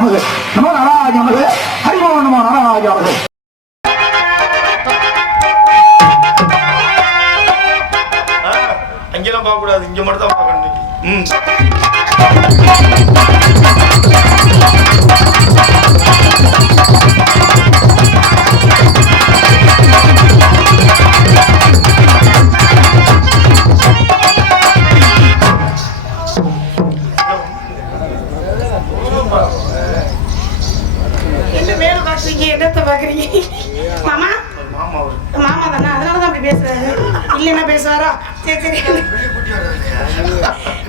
நமது நமோ நாராஜ நமது ஹரிமோ நமோ நாராஜ நமது. அங்கெல்லாம் பார்க்க கூடாது, இங்க மட்டும் தான் பார்க்கணும். என்ன வேலை பாக்குறீங்க, என்னத்த பாக்குறீங்க? மாமா மாமா தானே, அதனாலதான் அப்படி பேசுறாரு. இல்லைன்னா பேசுவாரா? சரி சரி,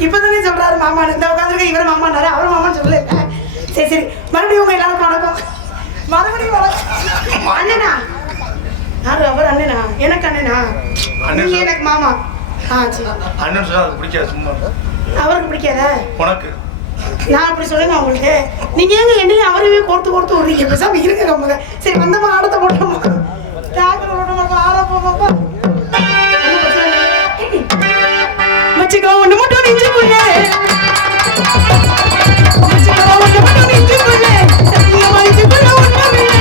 இப்பதானே சொல்றாரு மாமா. இந்த உட்காந்துருக்க இவர் மாமானாரு, அவர் மாமான்னு சொல்லல. சரி சரி, மறுபடியும் உங்க எல்லாருக்கும் வணக்கம். மறுபடியும் வணக்கம். அண்ணனா யாரு? அவர் அண்ணனா? எனக்கு அண்ணனா? எனக்கு மாமா. சரி. அண்ணன் சொன்னா அது பிடிக்காது, சும்மா. அவருக்கு பிடிக்காத உனக்கு? நான் அப்படி சொல்லுங்க உங்களுக்கு. நீங்க ஏங்க என்னையும் அவரையுமே கோர்த்து கோர்த்து விடுறீங்க? பேசாம இருக்க நம்ம. சரி வந்தமா, ஆடத்தை போட்டோமா, டாக்டர் விட்டோமா, ஆட போமாப்பா. மச்சிக்கோ ஒண்ணு மட்டும் நெஞ்சுக்குள்ள, மச்சிக்கோ ஒண்ணு மட்டும் நெஞ்சுக்குள்ள, சத்தியமா நெஞ்சுக்குள்ள ஒண்ணும் இல்லை.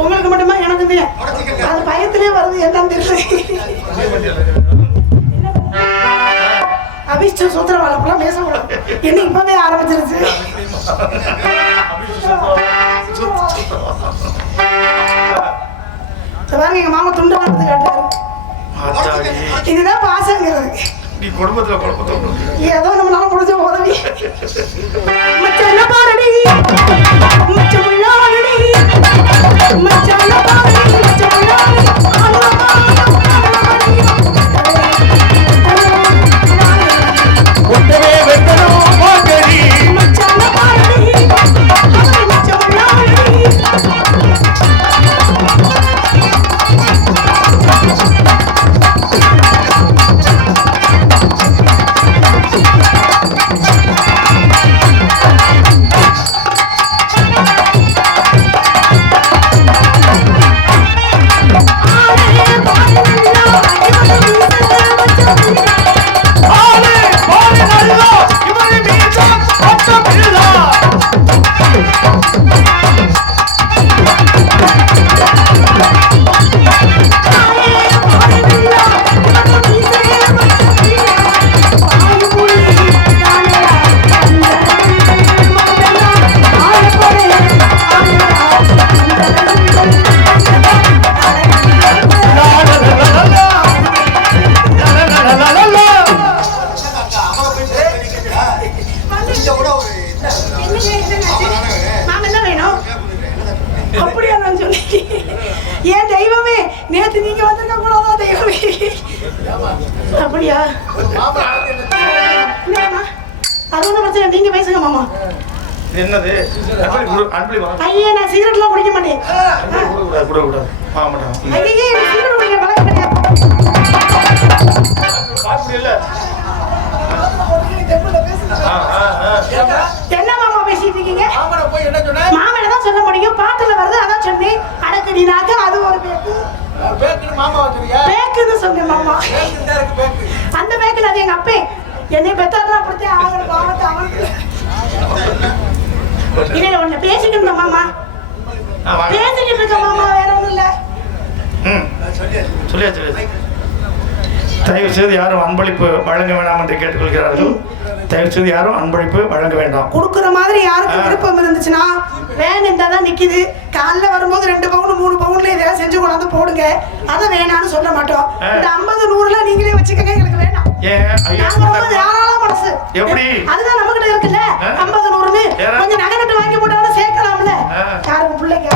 உங்களுக்கு மட்டுமா? எனக்கு அது பயத்திலே வருது, என்னன்னு தெரியல. அபிஷ்ட சூத்திர வளர்ப்பெல்லாம் பேசக்கூடாது. என்ன இப்பவே ஆரம்பிச்சிருச்சு. பாருங்க, எங்க மாமா துண்டு வளர்த்து காட்டுறாரு. இதுதான் பாசங்கிறது. ஏதோ நம்மளால முடிஞ்ச உதவி. மச்சான பாரடி, மச்சான் முள்ளாடி, மச்சான பாரடி, மச்சான் முள்ளாடி, ஒட்டவே வெட்டணும் போகடி, மச்சான பாரடி, மச்சான் முள்ளாடி. ஏன் தெய்வமே நேத்து நீங்க வந்திருக்க கூடாதா தெய்வமே? அப்படியா? இல்லம்மா, அது ஒன்றும் பிரச்சனை இல்லை. நீங்க பேசுங்க மாமா. என்னது ஐயே, நான் சிகரெட்லாம் குடிக்க மாட்டேன். ஐயே, எனக்கு சிகரெட் குடிக்க பழக்கம் கிடையாது. என்ன மாமா பேசிட்டு இருக்கீங்க? மாமனை தான் சொல்ல முடியும். பாட்டுல வருது, அதான் சொன்னேன். அடக்கடி நாக்க அது ஒரு பேக்கு. பேக்குன்னு சொன்னேன் மாமா. அந்த பேக்குல அது எங்க அப்பே என்னை பெத்தாருலாம் அப்படித்தே ஆகணும். பாவத்தை அவனுக்கு இல்ல ஒண்ணு பேசிக்கிட்டு மாமா, பேசிக்கிட்டு இருக்க மாமா, வேற ஒண்ணும் இல்ல. சொல்லியா தயவு செய்து யாரும் அன்பளிப்பு வழங்க வேண்டாம் என்று கேட்டுக்கொள்கிறார்கள். தயவு செய்து யாரும் அன்பளிப்பு வழங்க வேண்டாம். கொடுக்குற மாதிரி யாருக்கும் விருப்பம் இருந்துச்சுன்னா வேணும் தான் நிக்குது. காலைல வரும்போது 2 பவுன் 3 பவுன்ல இதெல்லாம் செஞ்சு கொண்டாந்து போடுங்க. அதை வேணான்னு சொல்ல மாட்டோம். இந்த 50 100 நீங்களே வச்சுக்கங்க, எங்களுக்கு வேணாம். தாராள மனசு எப்படி? அதுதான் நம்ம கிட்ட இருக்குல்ல. 50 100 கொஞ்சம் நகை நட்டு வாங்கி போட்டாலும் சேர்க்கலாம்ல. யாருக்கு பிள்ளைங்க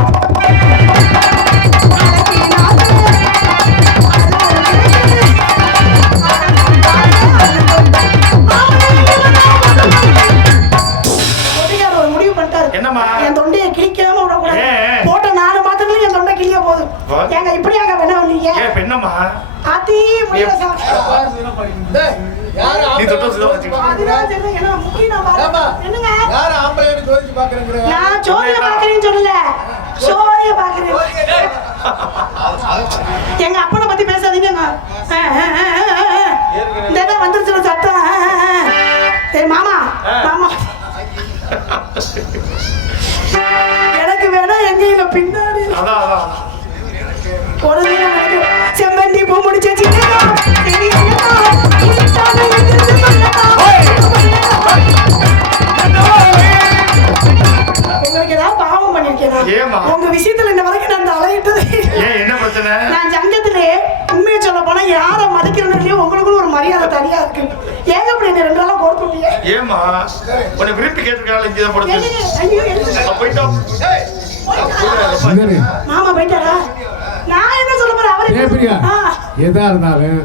என் தொண்டையை கிழிக்காம விடக்கூடாது. போட்ட 4 மாதத்துலயும் என் தொண்டை கிழிய போகுது. ஏங்க இப்படியாங்க வேணா வந்தீங்க? என்னம்மா ஆத்தி முடியல சார். நீ தொட்ட சுதா அதுதான் சொல்றேன். என்ன முக்கிய நான் பாருங்க. என்னங்க யார ஆம்பளைன்னு ஜோதிச்சு பாக்குறீங்க? நான் ஜோதிய பாக்குறேன்னு சொல்லல, சோதிய பாக்குறேன். எங்க அப்பனை பத்தி பேசாதீங்க. இந்த வந்துருச்சு சத்தம். சரி மாமா, மாமா எனக்கு வேணா எங்க பின்னாடி ஒரு செம்பந்தி பூ முடிச்சு உங்களுக்கு ஏதாவது பாவம் பண்ணிருக்கேன் உங்க விஷயத்துல இந்த வரைக்கும் நான் அலையிட்டது. நான் சங்கத்திலே உண்மையை சொல்ல போனா யார மதிக்கிறேன்னு இல்லையோ உங்களுக்குள்ள ஒரு மரியாதை தனியா இருக்கு. ஏங்க அப்படி என்ன 2 நாளா கொடுத்துட்டீங்க? ஏமா உன்னை விருப்பி கேட்டிருக்காங்க. இங்க தான் போடுது. மாமா போயிட்டாரா? நான் என்ன சொல்ல போறேன்? அவரே எதா இருந்தாலும்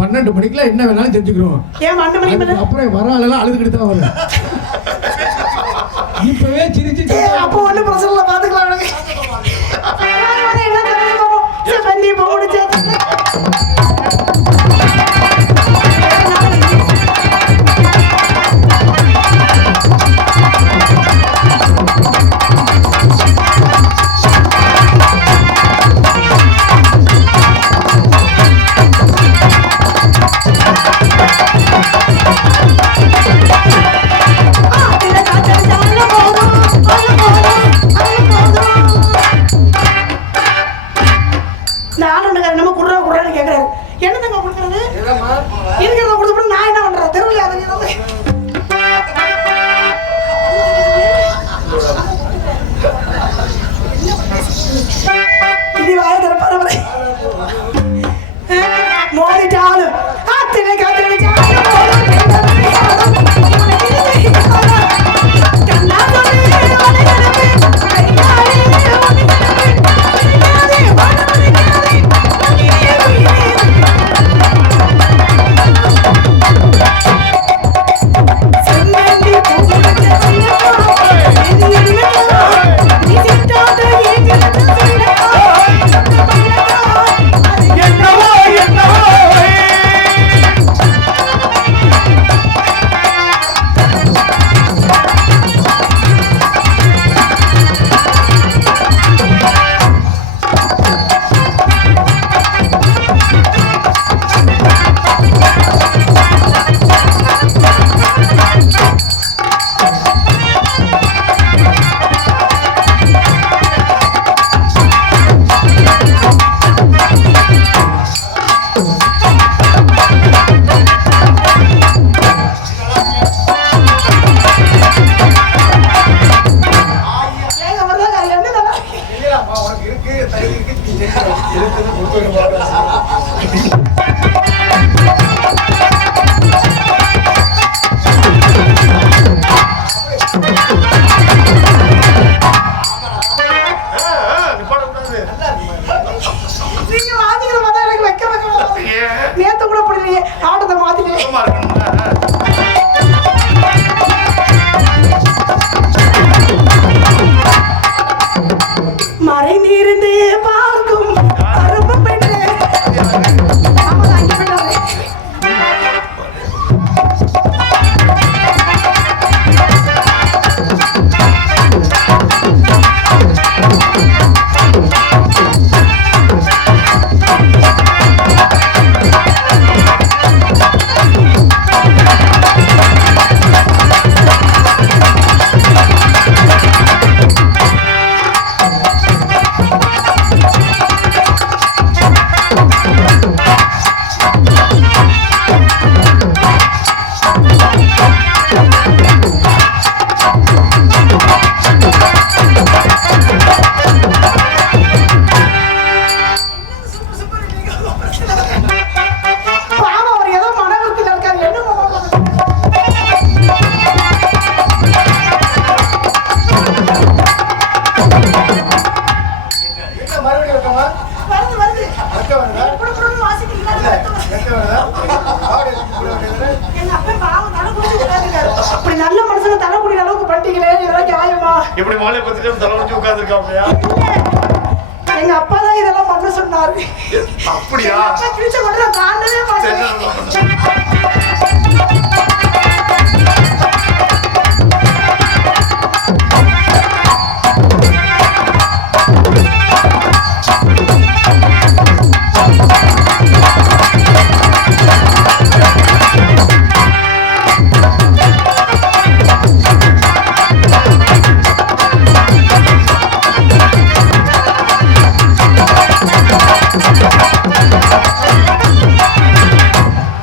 12 மணிக்குலாம் என்ன வேணாலும் தெரிஞ்சுக்கிறோம். ஏன் 12 மணிக்கு அப்புறம் வர ஆளெல்லாம் அழுதுகிட்டு தான் வரும். இப்பவே சிரிச்சு அப்போ ஒண்ணு பிரச்சனை பாத்துக்கலாம். என்ன செம்பந்தி பூ முடிச்சு இப்படி மகளை பத்திட்டு தலை வச்சு உட்கார்ந்துருக்காப்லையா? எங்க அப்பா தான் இதெல்லாம் பண்ண சொன்னாரு. அப்படியா? எங்க அப்பா கிழிச்ச கொண்டு நான் தாண்டவே மாட்டேன்.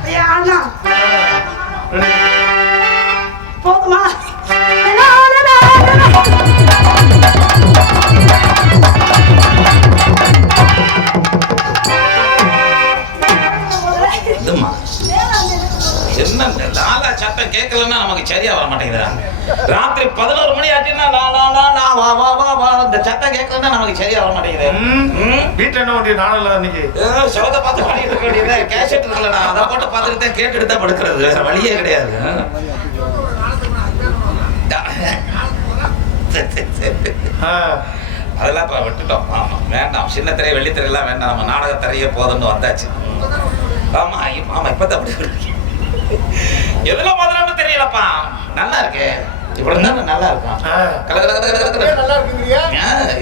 ஐயா, அண்ணா, போதுமா? அண்ணா, அண்ணா, அண்ணா. இதுமா என்ன லாலா சத்தம் கேட்கலன்னா நமக்கு சரியா வர மாட்டேங்குதா? ராத்திரி 11 மணி ஆச்சுன்னா லா லா லா லா வா வா வா வா இந்த சத்தம் கேட்கலன்னா நமக்கு சரியா வர மாட்டேங்குது. வீட்டுல என்ன பண்றீங்க? நானும் இல்ல இன்னைக்கு. சவத்தை பார்த்து பாடிட்டு இருக்க வேண்டியது. கேசட் இருக்குல்ல, நான் அதை போட்டு பார்த்துட்டு தான் கேட்டுட்டு தான் படுக்கிறது. வேற வழியே கிடையாது. அதெல்லாம் இப்போ விட்டுட்டோம். ஆமா வேண்டாம், சின்ன திரை வெள்ளித்திரையெல்லாம் வேண்டாம், நம்ம நாடகத்திரையே போதும்னு வந்தாச்சு. ஆமா ஆமா இப்பதான் அப்படி எதுல முதல்ல தெரியலப்பா. நல்லா இருக்கு, இப்படி இருந்தா நல்லா இருக்கும். கல கல கல கல கல நல்லா இருக்குங்கிறியா?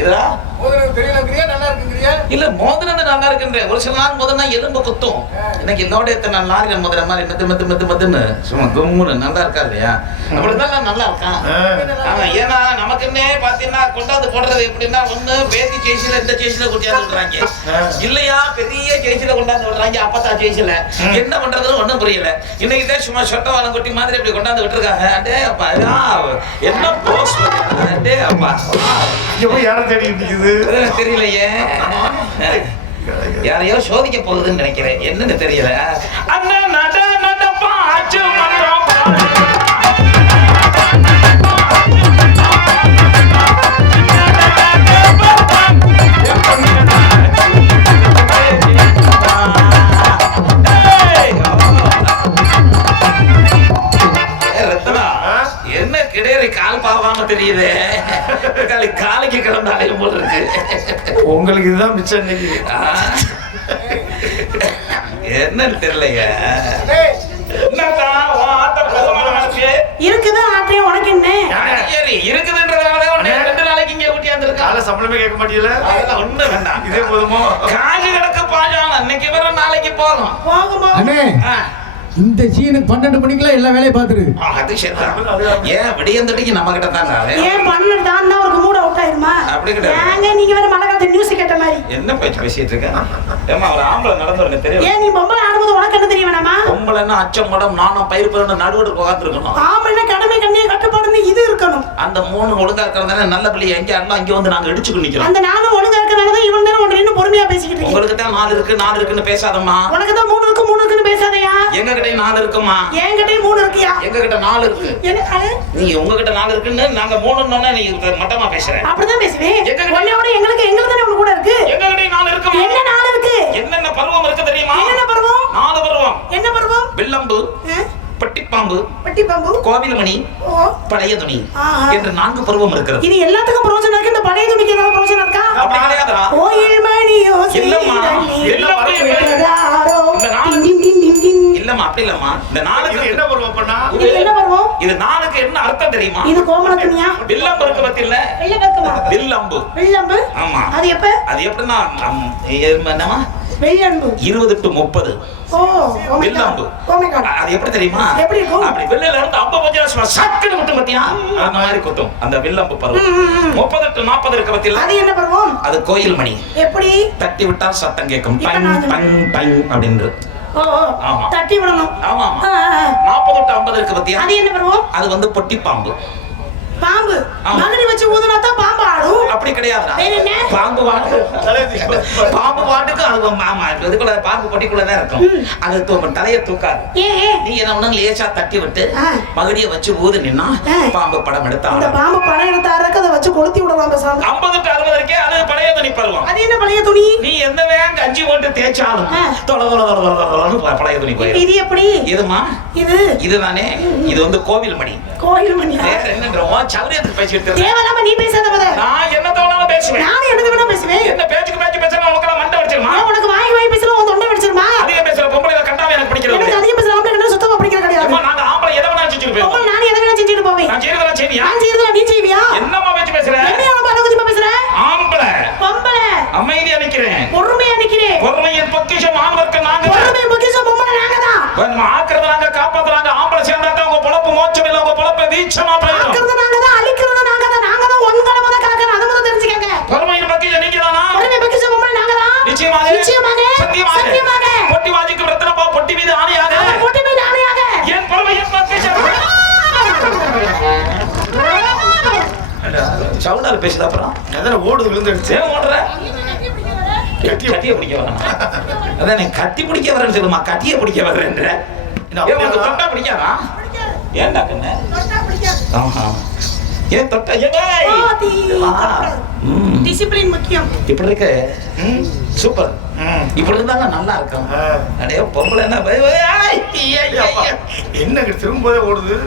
இதா மோதிரம் தெரியலங்கிறியா? நல்லா இருக்குங்கிறியா? இல்ல மோதிரம் நல்லா இருக்குன்ற. ஒரு சில நாள் முதல்னா எலும்பு குத்தும். இன்னைக்கு இதோட எத்தனை நாள் மோதிர மாதிரி மெத்து மெத்து மெத்து மெத்துன்னு சும்மா கும்முன்னு நல்லா இருக்கா இல்லையா? அப்படி இருந்தா நல்லா இருக்கான். ஏன்னா நமக்குன்னே பாத்தீங்கன்னா கொண்டாந்து போடுறது எப்படின்னா, ஒண்ணு பேத்தி ஜெயிச்சில இந்த ஜெயிச்சில கொண்டாந்து விடுறாங்க, இல்லையா பெரிய ஜெயிச்சில கொண்டாந்து விடுறாங்க. அப்பத்தா ஜெயிச்சில என்ன பண்றதுன்னு ஒண்ணும் புரியல. இன்னைக்கு தான் சும்மா சொட்ட வாழம் கொட்டி மாதிரி இப்படி கொண்டாந்து விட்டுருக்காங்க. அடே அப்பா என்ன போஸ் அடே அப்பா யாரும் தேடி இருக்குது தெரியலையே. யாரையோ சோதிக்க போகுதுன்னு நினைக்கிறேன், என்னன்னு தெரியல. அண்ணன் நட நடப்பா ஆச்சு மன்றம் என்ன கிடையாது, கால் பாவாம தெரியுது. காலைக்கு கிடந்தாலையும் போல இருக்கு. உங்களுக்கு இதுதான் மிச்சம் இன்னைக்கு. என்னன்னு தெரியலைங்க. இருக்குது ஆட்டையும் உனக்கு என்ன இருக்குதுன்றதுனால 2 நாளைக்கு இங்க கூட்டியாந்துருக்கா. காலை சம்பளமே கேட்க மாட்டீங்களா? அதெல்லாம் ஒண்ணும் வேண்டாம், இதே போதுமோ? காசு கிடக்கு பாஜாம். இன்னைக்கு வர நாளைக்கு போதும். போகுமா? அண்ணே, இந்த சீனுக்கு 12 மணிக்கெல்லாம் எல்லா வேலையும் பார்த்துரு. அது சரிதான். ஏன் விடியந்தடிக்கு நம்ம கிட்ட தான் ஏன் பண்ணு தான்னா ஒரு மூட் அவுட் ஆயிருமா? அப்படி கிடையாது. ஏங்க நீங்க வேற மழை காலத்து நியூஸ் கேட்ட மாதிரி என்ன பேச்சு பேசிட்டு இருக்க? ஏமா ஒரு ஆம்பளை நடந்துருங்க தெரியும். ஏன் நீ பொம்பளை ஆடும்போது உனக்கு என்ன தெரிய வேணாமா? பொம்பளைன்னா அச்சம் மடம் நானும் பயிர் பண்ண நடுவோடு உட்காந்துருக்கணும். ஆம்பளைன்னா கடமை கண்ணிய கட்டுப்பாடுன்னு இது இருக்கணும். அந்த 3 ஒழுங்கா இருக்கிறதால நல்ல பிள்ளை எங்க அண்ணா இங்க வந்து நாங்க இடிச்சுக்கு நிக்கிறோம். அந்த நானும் ஒழுங்கா இருக்கனாலதான் இவன் நேரம் ஒன்று இன்னும் பொறுமையா பேசிக்கிட்டு இருக்கேன். உங்களுக்கு தான் 4 இருக்கு 4 இருக்குன்னு பேசாதம்மா. உனக்கு தான் 3 இருக்கு 3 இருக்குன்னு பேசாதயா. எங்க கிட்ட 4 இருக்குமா? என்கிட்டயும் 3 இருக்கியா? எங்க கிட்ட 4 இருக்கு. என்ன அது? நீங்க உங்ககிட்ட 4 இருக்குன்னு நாங்க 3ன்னோனே நீ மட்டமா பேசுறேன். அப்படிதான் பேசுவேன். எங்க உன்னையோட எங்களுக்கு தானே ஒண்ணு கூட இருக்கு. எங்க கிட்ட 4 இருக்குமா? என்ன 4 இருக்கு? என்னென்ன பருவம் இருக்கு தெரியுமா? என்ன பருவம்? 4 பருவம். என்ன பருவம்? வெள்ளம்பு, பட்டிப்பாம்பு, பட்டிப்பாம்பு, கோவில்மணி, ஓ பழைய துணி ஆஹா. என்று 4 பருவம் இருக்கிறது. இது எல்லாத்துக்கும் பிரயோஜனம் இருக்கு. இந்த பழைய துணிக்கு ஏதாவது பிரயோஜனம் இருக்கா? அப்படி கிடையாதுடா. கோயில் மணியோ இல்லம்மா. இல்லம்மா இல்லம்மா அப்படி இல்லம்மா. இந்த 4க்கு என்ன பருவம் பண்ணா? இது என்ன பருவம்? இது 4க்கு என்ன அர்த்தம் தெரியுமா? இது கோமல துணியா? வில்லம்பு இருக்கு பத்தியில. வெள்ள பக்கமா? வில்லம்பு. வெள்ளம்பு? ஆமா. அது எப்ப? அது எப்படின்னா என்னமா வெள்ளம்பு 20 to 30. ஓ வில்லம்பு. அது எப்படி தெரியுமா? எப்படி இருக்கும்? அப்படி வெள்ளையில இருந்து அம்ப பஞ்சா சக்குன்னு குத்தும் பத்தியா? அந்த மாதிரி குத்தும் அந்த வில்லம்பு பருவம். 30 to 40 இருக்கு பத்தியில. அது என்ன பருவம்? அது கோயில் மணி. எப்படி? தட்டி விட்டா சத்தம் கேட்கும். இப்ப டங் நான் டங் டங் அப்படின்றது. ஓ ஆமா. தட்டி விடணும். ஆமா ஆ, ஆ. 40 to 50 இருக்கு பத்தியா? அது என்ன பருவம்? அது வந்து பொட்டி பாம்பு. பாம்பு. ஆமா. மகனி வச்சு ஊதுனா தான் பாம்பு ஆடும். அப்படி கிடையாதுடா. வேற என்ன? பாம்பு பாட்டு பாம்பு பாட்டுக்கு அது மாமா இதுக்குள்ள பாம்பு பொட்டிக்குள்ள தான் இருக்கும். அது தலையை தூக்காது. ஏன் நீ என்ன ஒண்ணு லேசா தட்டி விட்டு மகடிய வச்சு ஊது நின்னா பாம்பு படம் எடுத்தா இந்த பாம்பு படம் எடுத்தாருக்கு அதை வச்சு கொளுத்தி விடலாம் பேசாம. 50 to 60 இருக்கே அது பழைய துணி பருவம். அது என்ன பழைய துணி? நீ எந்த வேகம் கஞ்சி போட்டு தேய்ச்சாலும் தொலை தொலை தொலை தொலை தொலைன்னு பழைய துணி போயிடும். இது எப்படி இதுமா இதுதானே. இது வந்து கோவில் மணி. கோயில் மணியா? என்னன்றோம் சௌரியத்துக்கு பேசிட்டு தேவலாம நீ பேசாத போத. நான் என்ன தோணாம பேசுவேன். நான் என்ன வேணா பேசுவேன். என்ன பேச்சுக்கு பேச்சு பேசணும் உனக்கு மண்டை வச்சிருமா? உனக்கு வாய் வாய் பேசல உன் தொண்டை வச்சிருமா? அதிக பேசுற பொம்பளை கண்டாவே எனக்கு பிடிக்கிறது. எனக்கு அதிக பேசல ஆம்பளை கண்டா சுத்தமா பிடிக்கிறது கிடையாது. நாங்க ஆம்பளை எதை வேணா செஞ்சுட்டு போவோம். பொம்பளை நான் எதை வேணா செஞ்சுட்டு போவேன். நான் செய்யறதா செய்வியா? நான் செய்யறதா நீ செய்வியா? என்னம்மா பேச்சு பேசுற? என்ன உனக்கு அழகுதிமா பேசுற? ஆம்பளை பொம்பளை அமைதியா நிக்கிறேன். பொறுமையா நிக்கிறேன். பொறுமையின் பொக்கிஷம் ஆண்வர்க்கு நாங்க தான். பொறுமையின் பொக்கிஷம் பொம்பளை நாங்க தான். நம்ம ஆக்குறது நாங்க காப்பாத்துறாங்க. ஆம்பளை சேர்ந்தா தான் உங்க பொழப்பு மோட்சம் இல்ல. உங்க பொழப்பு வீச்சமா போயிடும். ஆக்குறது நாங்க தான், அழிக்கிறது நாங்க தான். நாங்க தான் ஒன்கடம தான் காக்கணும். அத முதல்ல தெரிஞ்சுக்கங்க. பொறுமையின் பொக்கிஷம் நீங்க தானா? பொறுமையின் பொக்கிஷம் பொம்பளை நாங்க தான். நிச்சயமாக நிச்சயமாக சத்தியமாக பொட்டி வாஜிக்கு ரத்னப்பா பொட்டி மீது ஆணையாக. பொட்டி மீது ஆணையாக. என் பொறுமையின் பொக்கிஷம். சவுண்டால பேசுதா அப்புறம் எதனா ஓடுது விழுந்துடுச்சு. ஏன் ஓடுற? கட்டிய பிடிக்க வரேன். அதான் கட்டி பிடிக்க வரேன்னு சொல்லுமா. கட்டிய பிடிக்க வரேன்ற உனக்கு தொட்டா பிடிக்காதா? ஏன்டா கண்ணு? ஆஹா ஏன் தொட்டா? டிசிப்ளின் முக்கியம். இப்படி இருக்க சூப்பர். இப்படி இருந்தா நல்லா இருக்கும். அடே பொம்பளை என்ன திரும்பவே ஓடுது.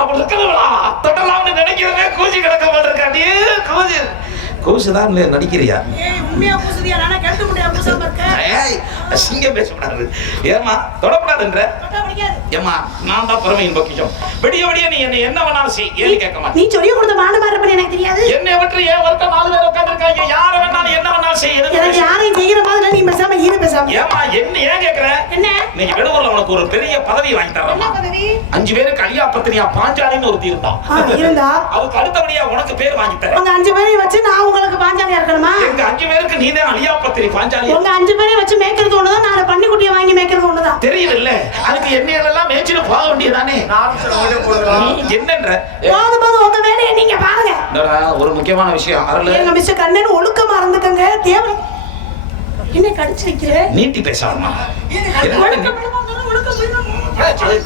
அப்படி இருக்கிறவளா தொடலாம்னு நினைக்கிறதே கூசி கிடக்க மாட்டிருக்காண்டி. கூசி கூசுதான் நடிக்கிறியா? உண்மையா கூசுதியா? நானே கேட்க முடியாது கூசாம இருக்க. அசிங்க பேசக்கூடாது. ஏமா தொடக்கூடாதுன்ற? ஏமா நான் தான் பொறுமையின் பொக்கிஷம். விடிய விடிய நீ என்ன என்ன வேணாலும் செய். ஏன்னு கேட்க மாட்டேன். நீ சொல்லி கொடுத்த மாண்டு மாதிரி இருப்பேன்னு எனக்கு தெரியாது. என்னை விட்டு ஏன் ஒருத்தர் 4 பேர் உட்கார்ந்திருக்காங்க. யார வேணாலும் என்ன வேணாலும் செய். எனக்கு யாரையும் செய்யற மாதிரி நீ பேசாம ஈர பேசாம. ஏமா என்ன ஏன் கேக்குற? என்ன நீங்க வெளியூர்ல உனக்கு ஒரு பெரிய பதவி வாங்கி தரேன். என்ன பதவி? 5 பேருக்கு அலியா பத்தினியா பாஞ்சாலின்னு ஒருத்தி இருந்தா. இருந்தா அதுக்கு அடுத்தபடியா உனக்கு பேர் வாங்கி தரேன். உங்க 5 பேரை வச்சு நான் உங்களுக்கு பாஞ்சாலியா இருக்கணுமா? எங்க 5 பேருக்கு நீ தான் அலியா பத்தினி பாஞ்சாலி. உங்க 5 பேரை வச்சு மேய்க்கிறது ஒண்ணுதான், நான் பன்னிக்குட்டியை வாங்கி மேய்க்கிறது ஒண்ணுதான். தெரியல. அதுக்கு என்னையெல்லாம் மேய்ச்சிட்டு போக வேண்டியதானே. என்னன்ற போது உங்க வேலையை நீங்க பாருங்க. ஒரு முக்கியமான விஷயம் அருள். எங்க மிஸ்டர் கண்ணன் ஒழுக்கமா இருந்துக்கங்க. தேவை என்ன கடிச்சு வைக்கிற? நீட்டி பேசாமா?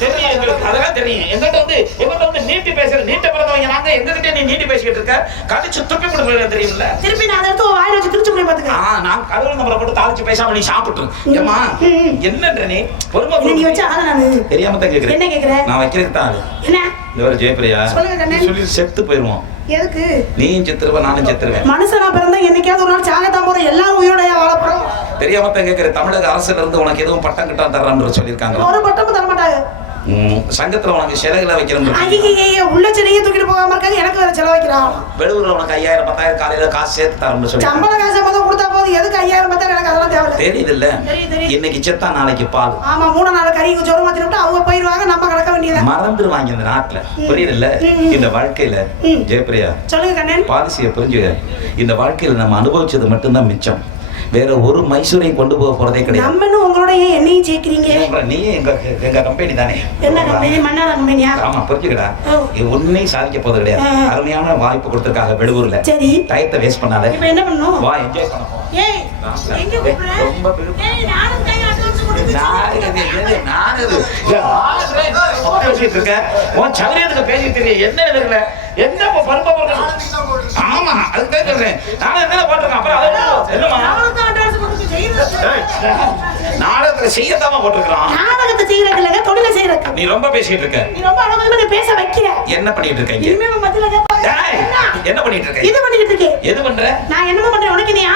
தெரியும் எங்களுக்கு. அதெல்லாம் தெரியும். எங்கிட்ட வந்து நீட்டி பேசுற நீட்ட பிறந்தவங்க நாங்க. எங்ககிட்ட நீ நீட்டி பேசிக்கிட்டு இருக்க. கடிச்சு துப்பி கொடுக்க தெரியும்ல. திருப்பி நான் எடுத்து வாயில வச்சு திருச்சி போய் பாத்துக்க. நான் கடவுள் நம்பரை போட்டு தாளிச்சு பேசாம நீ சாப்பிட்டு. ஏமா என்னன்ற நீ பொறுமை நீ வச்சு ஆள நானு தெரியாம தான் கேக்குறேன். என்ன கேக்குற? நான் வைக்கிறதுக்கு தான். என்ன இந்த ஒரு ஜெயப்பிரியா சொல்லி செத்து போயிருவோம். எதுக்கு? நீயும் செத்துருவ நானும் செத்துருவேன். மனுஷனா பிறந்தா என்னைக்காவது ஒரு நாள் சாகத்தான் போறோம். எல்லாரும் உயிரோடையா வாழ போறோம். தெரியாம தான் கேக்குற. தமிழக அரசுல இருந்து உனக்கு எதுவும் பட்டம் கிட்டா தர்றான்னு சொல்லியிருக்காங்க. ஒரு பட்டமும் தர மாட்டாங்க. சங்கத்துல உனக்கு சிலைகளை வைக்கிறோம். உள்ள சிலையை தூக்கிட்டு போகாம இருக்காங்க. எனக்கு வேற செலவு வைக்கிறான். வெளியூர்ல உனக்கு 5000 10,000 காலையில காசு சேர்த்து தரணும்னு சொல்லி சம்பள காசு மட்டும் கொடுத்தா போதும். எதுக்கு 5000 10,000? எனக்கு அதெல்லாம் தேவை தெரியுது இல்ல. இன்னைக்கு செத்தா நாளைக்கு பால். ஆமா 3 நாள் கறி ஜோறு மாத்தி விட்டு அவங்க போயிருவாங்க. நம்ம கிடக்க வேண்டியது மறந்துடுவாங்க இந்த நாட்டுல. புரியுது இல்ல. இந்த வாழ்க்கையில ஜெயப்பிரியா சொல்லுங்க கண்ணன். பாலிசியை புரிஞ்சுக்க. இந்த வாழ்க்கையில நம்ம அனுபவிச்சது மட்டும்தான் மிச்சம். வேற ஒரு மைசூரையும் கொண்டு போக போறதே கிடையாது. நம்ம உங்களோட ஏன் என்னையும் சேர்க்கிறீங்க? நீ எங்க கம்பெனி தானே. என்ன கம்பெனி? மன்னார கம்பெனியா? ஆமா புரிஞ்சுக்கடா. இது ஒன்னையும் சாதிக்க போறது கிடையாது. அருமையான வாய்ப்பு கொடுத்திருக்காங்க வெளியூர்ல. சரி டயத்தை வேஸ்ட் பண்ணாத. இப்போ என்ன பண்ணனும்? வா என்ஜாய் பண்ணலாம். ஏய் எங்க கூப்பிடுற? ரொம்ப ஏய் நானும் கை அட்வான்ஸ் கொடுத்து பேசிட்டு இருக்க. உன் சௌரியத்துக்கு பேசிட்டு தெரியல. என்ன தெரியல. என்ன பருப்ப போடுற? ஆமா அதுதான் சொல்றேன். நானும் என்ன போட்டிருக்கேன். அப்புறம் என்னமா நாடகத்துல செய்யத்தாம போட்டிருக்கான். நாடகத்தை செய்யறது இல்லங்க, தொழில செய்யறது. நீ ரொம்ப பேசிட்டு இருக்க. நீ ரொம்ப அழகா பேச வைக்கிற. என்ன பண்ணிட்டு இருக்கீங்க? இனிமே மத்தியில கேட்பாங்க. என்ன பண்ணிட்டு இருக்க? இது பண்ணிட்டு இருக்கேன். எது பண்ற? நான் என்னமா பண்றேன் உனக்கு நீயா?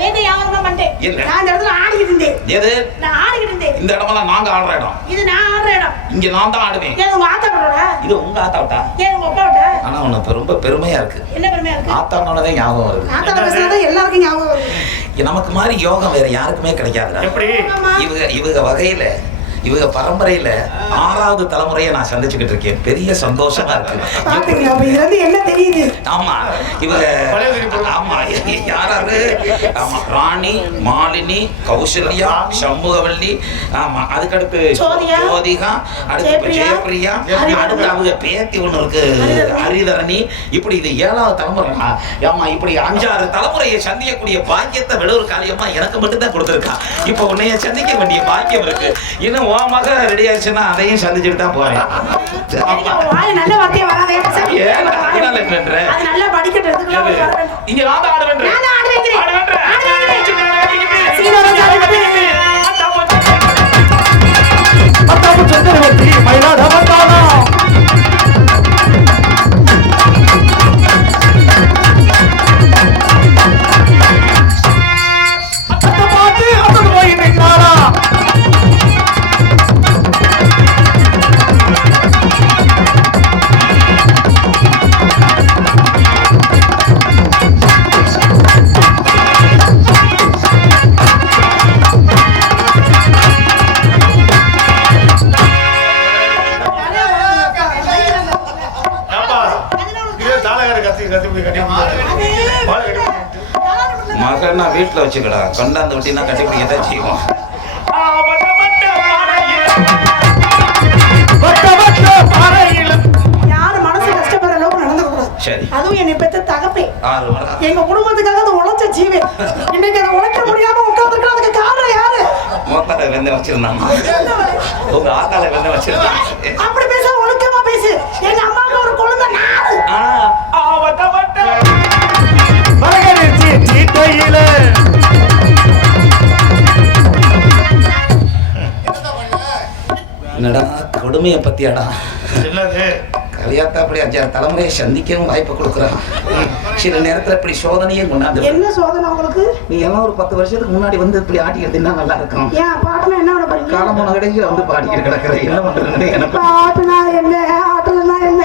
நேத்து யாவரமா பண்ணேன். நான் இந்த இடத்துல ஆடிக்கிட்டு இருந்தேன். எது? நான் ஆடிக்கிட்டு இருந்தேன். இந்த இடமெல்லாம் நாங்க ஆடுற இடம். இது நான் ஆடுற இடம். இங்க நான் தான் ஆடுவேன். ஏன் உங்க ஆத்தா விட்டா? இது உங்க ஆத்தா விட்டா? ஏன் உங்க அப்பா விட்டா? ஆனா உனக்கு ரொம்ப பெருமையா இருக்கு. என்ன பெருமையா இருக்கு? ஆத்தானோடதே ஞாபகம் வருது. ஆத்தா பேசுறது எல்லாருக்கும் ஞாபகம் வருது. நமக்கு மாதிரி யோகம் வேற யாருக்குமே கிடைக்காதுடா. எப்படி? இவங்க வகையில இவங்க பரம்பரையில 6வது தலைமுறையை நான் சந்திச்சுக்கிட்டு இருக்கேன். பெரிய சந்தோஷமா இருக்கு. பாத்தீங்களா? அப்ப இதுல இருந்து என்ன தெரியுது? ஆமா இவங்க ஆமா யாராரு? ஆமா ராணி, மாலினி, கௌசல்யா, சண்முகவல்லி, ஆமா அதுக்கடுத்து ஜோதிகா, அடுத்து ஜெயப்பிரியா, அடுத்து அவங்க பேத்தி ஒண்ணு இருக்கு ஹரிதரணி. இப்படி இது 7வது தலைமுறை. ஆமா இப்படி 5-6 தலைமுறையை சந்திக்கக்கூடிய பாக்கியத்தை வெளியூர் காரியமா எனக்கு மட்டும்தான் கொடுத்துருக்கா. இப்ப உன்னைய சந்திக்க வேண்டிய பாக்கியம் இருக்கு. இன்னும் உன் மக ரெடி ஆயிடுச்சுன்னா அதையும் சந்திச்சுட்டு தான் போறேன். நல்ல வார்த்தையே வராதே. நல்லா படிக்கட்டு. இங்க நான் ஆடுவேன். மகன் நான் வீட்டில் வச்சுக்கடா கொண்டாந்து விட்டினா கட்டிப்பிடிக்க தான் செய்வோம். யாரும் மனசு கஷ்டப்படுற அளவுக்கு நடந்துக்க கூடாது. சரி. அதுவும் என்னை பெத்த தகப்பே 6 மணி எங்க குடும்பத்துக்காக அது உழைச்ச ஜீவே. இன்னைக்கு அதை உழைக்க முடியாம உட்கார்ந்துருக்கா, அதுக்கு காரணம் யாரு? மோத்தால வெந்த வச்சிருந்தாமா உங்க ஆத்தால வெந்த வச்சிருந்தாங்க. அப்படி பேச ஒழுக்கமா பேசு. எங்க அம்மாவுக்கு ஒரு குழந்தை நாடு. என்னடா கொடுமையை பத்தியாடா என்னது கல்யாணத்தை அப்படி 5-6 தலைமுறையை சந்திக்கவும் வாய்ப்பு கொடுக்குறான். சில நேரத்துல இப்படி சோதனையும் கொண்டாந்து. என்ன சோதனை உங்களுக்கு? நீ எல்லாம் ஒரு 10 வருஷத்துக்கு முன்னாடி வந்து இப்படி ஆட்டிக்கிறதுன்னா நல்லா இருக்கும். ஏன் பாட்டுனா என்ன பண்ண காலமான கடைசியில வந்து பாடிக்கிட்டு கிடக்குற என்ன பண்றதுன்னு எனக்கு பாட்டுனா என்ன, ஆட்டுனா என்ன?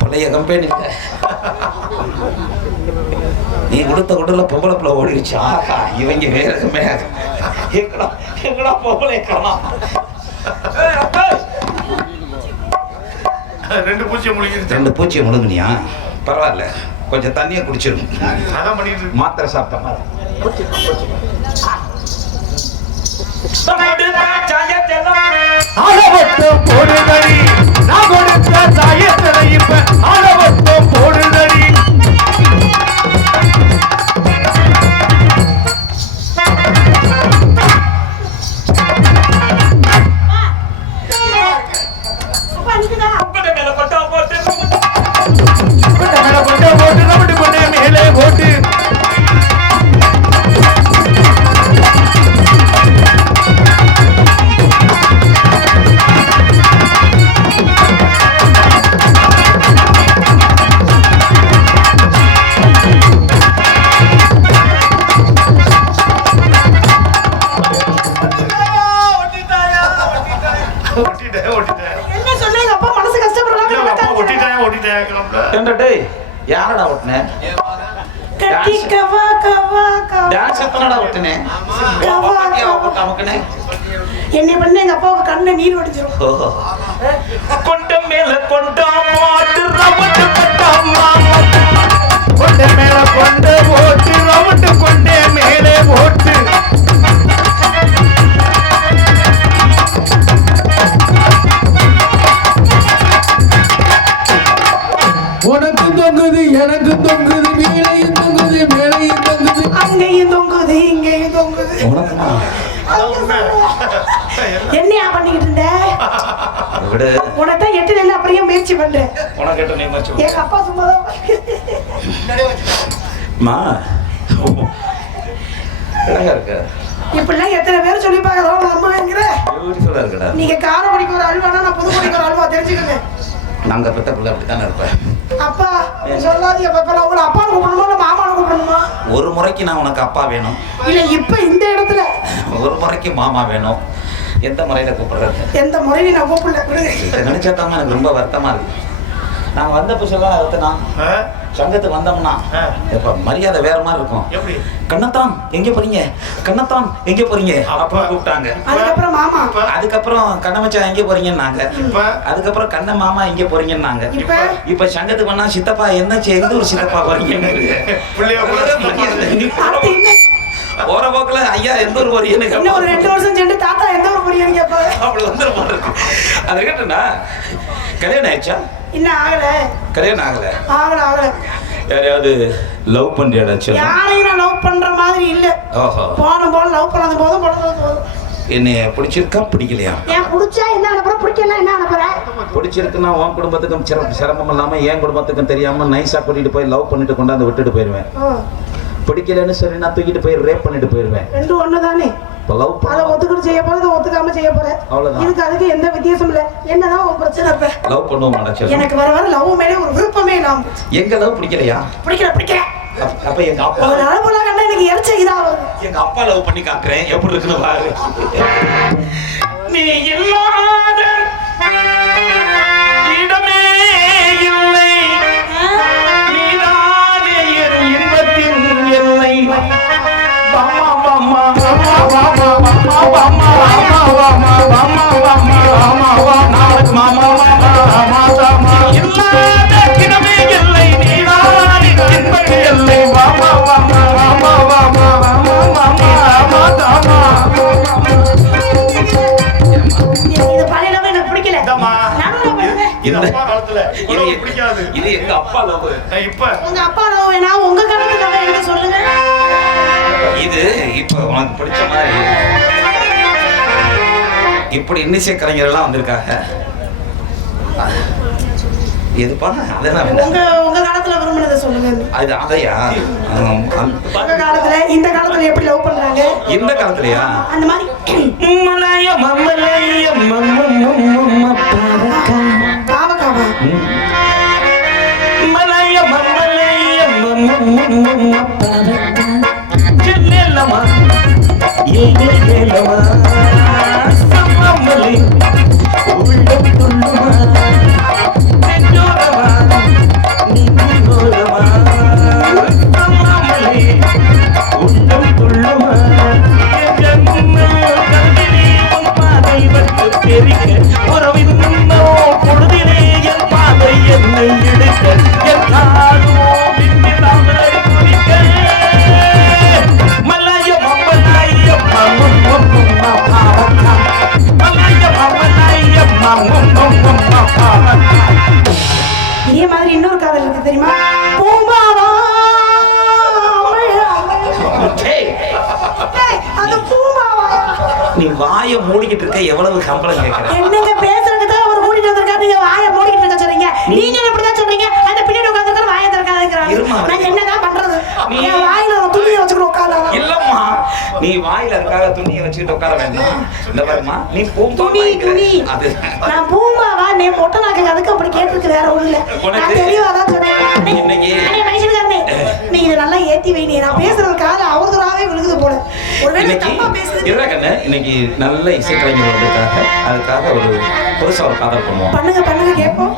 பழைய கம்பெனி நீ கொடுத்த குடல பொம்பளை பிள்ளை ஓடிடுச்சு. ஆகா இவங்க வேற எங்கடா எங்கடா பொம்பளை காணோம். 2 பூச்சியை முழுங்கிருச்சு. 2 பூச்சியை முழுங்கினியா? பரவாயில்ல, கொஞ்சம் தண்ணியை குடிச்சிடும். அதான் பண்ணிட்டு இருக்கு. மாத்திரை சாப்பிட்ட மாதிரி அளவட்டும் போடுதடி நான் கொடுத்த சாயத்தலை இப்ப அளவட்டும் போடுதடி. மேலே போட்டு யாரடா ஓட்டுனேன்? என்னை பண்ண எங்க அப்பாவுக்கு கண்ண நீர் வடிச்சிரும். கொண்ட மேல கொண்டா மாட்டு ரவட்டு கொண்டாமா கொண்ட மேல கொண்ட ஓட்டு ரவட்டு கொண்டே மேலே ஓட்டு. உனக்கு தொங்குது, எனக்கு தொங்குது, மேலையும் தொங்குது, மேலையும் தொங்குது, அங்கேயும் தொங்குது, இங்கேயும் தொங்குது. என்னையா பண்ணிக்கிட்டு இருந்த? உனதான் 8 நெல் அப்படியே முயற்சி பண்றேன். எங்க அப்பா சும்மாதான் இப்படிலாம் எத்தனை பேர் சொல்லிப்பாங்க. நம்புவேங்கிற நீங்க காரக்குடிக்கு ஒரு அல்வானா நான் புதுக்குடிக்கு ஒரு அல்வா தெரிஞ்சுக்கங்க. நாங்க பெத்த பிள்ளை அப்படித்தானே இருப்பேன். அப்பா சொல்லாதீங்க. உங்களை அப்பா கூப்பிடணுமா இல்ல மாமாவை கூப்பிடணுமா? ஒரு முறைக்கு நான் உனக்கு அப்பா வேணும். இல்ல இப்ப இந்த இடத்துல ஒரு முறைக்கு மாமா வேணும். எந்த முறையில கூப்பிடுறது? எந்த முறையில நான் கூப்பிடல. நினைச்சாத்தாம எனக்கு ரொம்ப வருத்தமா இருக்கு. நாங்க வந்த புதுசுலாம் சங்கத்துக்கு வந்தோம்னா இப்ப மரியாதை வேற மாதிரி இருக்கும். கண்ணத்தான் எங்க போறீங்க, கண்ணத்தான் எங்க போறீங்க அப்பா கூப்பிட்டாங்க. அதுக்கப்புறம் மாமா, அதுக்கப்புறம் கண்ணமச்சான் எங்க போறீங்கன்னாங்க. அதுக்கப்புறம் கண்ண மாமா எங்க போறீங்கன்னாங்க. இப்ப சங்கத்துக்கு வந்தா சித்தப்பா என்ன செய்யுது ஒரு சித்தப்பா போறீங்கன்னு போற போக்குல ஐயா எந்த ஒரு பொரியன்னு இன்னும் ஒரு 2 வருஷம் சென்று தாத்தா எந்த ஒரு பொரியன்னு கேட்பாரு. அப்படி வந்துரு போல இருக்கு. அதை கேட்டா கல்யாணம் ஆயிடுச்சா? இன்னும் ஆகல. கல்யாணம் ஆகல? ஆகல. யாரையாவது லவ் பண்றியாடா? யாரையும் நான் லவ் பண்ற மாதிரி இல்ல. ஓஹோ. போன லவ் பண்ணது போதும். என்னைய பிடிச்சிருக்கா பிடிக்கலையா? ஏன் பிடிச்சா என்ன அனுப்புற, பிடிக்கல என்ன அனுப்புற? பிடிச்சிருக்குன்னா உன் குடும்பத்துக்கும் சிரமம் இல்லாம என் குடும்பத்துக்கும் தெரியாம நைஸா கூட்டிட்டு போய் லவ் பண்ணிட்டு கொண்டாந்து விட்டுட்டு போயிருவேன். பிடிக்கலன்னு சொல்லி நான் தூக்கிட்டு போய் ரேப் பண்ணிட்டு போயிருவேன். ரெண்டும் ஒண்ணுதானே. இப்போ லவ் அதை ஒத்துக்கிட்டு செய்ய போறது, ஒத்துக்காம செய்ய போறேன். அவ்வளவுதான். இதுக்கு அதுக்கு எந்த வித்தியாசம் இல்ல. என்னதான் உன் பிரச்சனை? இப்ப லவ் பண்ணுவோம். எனக்கு வர வர லவ் மேலே ஒரு விருப்பமே இல்லாம போச்சு. எங்க லவ் பிடிக்கலையா? பிடிக்கல. அப்ப எங்க அப்பா ஒரு அழகுல கண்டா எனக்கு எரிச்ச இதா வருது. எங்க அப்பா லவ் பண்ணி காக்குறேன், எப்படி இருக்குன்னு பாரு. நீ இல்லாத இடமே இல்லை, நீதானே என் இன்பத்தின் எல்லை. வாமா வாமா வாமா வாமா வாமா வாமா வாமா வாமா வாமா வாமா வா நாளைக்கு மாமா வாமா வாமா இல்லாத இடமே இல்லை, நீதானே இன்பத்தின் எல்லை. வாமா வாமா வாமா வாமா வாமா வாமா வாமா இது பழையலவே எனக்கு பிடிக்கல. இது அப்பா காலத்துல இவ்வளவு பிடிக்காது. இது எங்க அப்பா லவ். இப்ப உங்க அப்பா லவ் வேணா, உங்க காலத்து லவ் என்ன சொல்லுங்க. இது இப்ப உனக்கு பிடிச்ச மாதிரி இப்படி இன்னிசை கலைஞர்கள்லாம் வந்திருக்காங்க. எதுப்பா அதெல்லாம் உங்க காலத்துல விரும்பினதை சொல்லுங்க. அது அதையா? உங்க காலத்துல, இந்த காலத்துல எப்படி லவ் பண்றாங்க? இந்த காலத்துலயா? அந்த மாதிரி பாவக்காவா? இதே மாதிரி இன்னொரு காதல் இருக்கு தெரியுமா? பூம்பாவா அது பூம்பாவா. நீ வாயை மூடிக்கிட்டு இருக்க, எவ்வளவு சம்பளம் கேட்கற? என்னங்க பேசுறதுக்கு தான் அவர் மூடிட்டு வந்திருக்காரு, நீங்க வாயை மூடிக்கிட்டு இருக்க சொல்றீங்க. நீங்க எப்படிதான் சொல்றீங்க? அந்த பின்னாடி உட்கார்ந்துருக்காரு வாயை திறக்காதுங்கிறாங்க. நான் என்னதான் பண்றது? என் வாயில ஒரு துணியை வச்சுக்கிட்டு உட்கார்ந்து. இல்லம்மா, நீ வாயில இருக்காக துணியை வச்சுக்கிட்டு உட்கார வேண்டாம். இந்த பாருமா, நீ துணி அது நான் பூம்பாவா நீ பொட்ட நாக்கு அதுக்கு அப்படி கேட்டிருக்கு, வேற ஒண்ணு இல்ல. நான் தெளிவாதான் சொன்னேன். நீ இதை நல்லா ஏத்தி வை. நான் பேசுறது கால அவதூறாவே விழுகுது போல. ஒருவேளை தப்பா பேசுறது இன்னைக்கு நல்ல இசைக்கலைஞர் வந்திருக்காங்க, அதுக்காக ஒரு புதுசா ஒரு காதல் பண்ணுவோம். பண்ணுங்க கேட்போம்.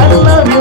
I love you.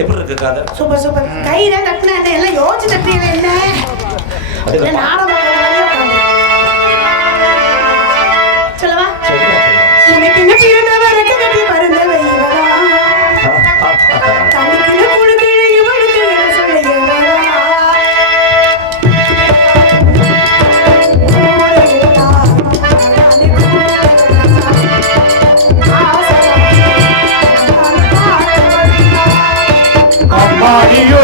எப்படி இருக்கு காதல்? Super super. கையில தட்டினா என்ன எல்லாம் யோசிச்சு தட்டியது என்ன? இல்ல நாடகம் சொல்லவா? உனக்கு என்ன பிறந்தவருக்கு கட்டி பருந்தவை இவரா? தனக்குள்ள குழுக்கிழ இவளுக்கு என்ன சொல்ல இவரா? அம்மாடியோ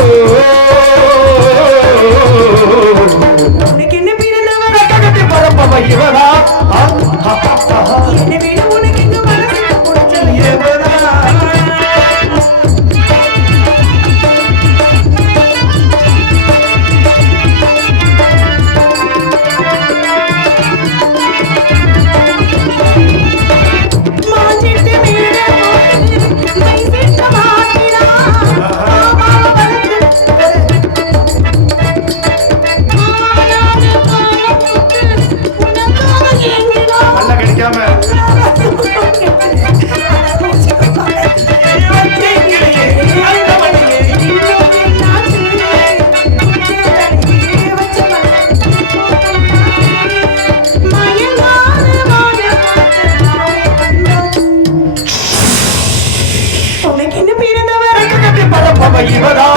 உனக்கு என்ன பிறந்தவர் கட்டி பரப்பவ இவரா என்னை விட உனக்கு இந்த மனசுக்கு பிடிச்சது இவரா மாஞ்சிட்டு மேல போட்டு மை சிட்ட மாட்டினா மாமா வளர்த்து மாயாடு பாலத்துக்கு உனக்காக ஏங்கினா நல்ல கிடைக்காம உனக்கு என்ன பிறந்தவர் கட்டி பரப்பவ இவரா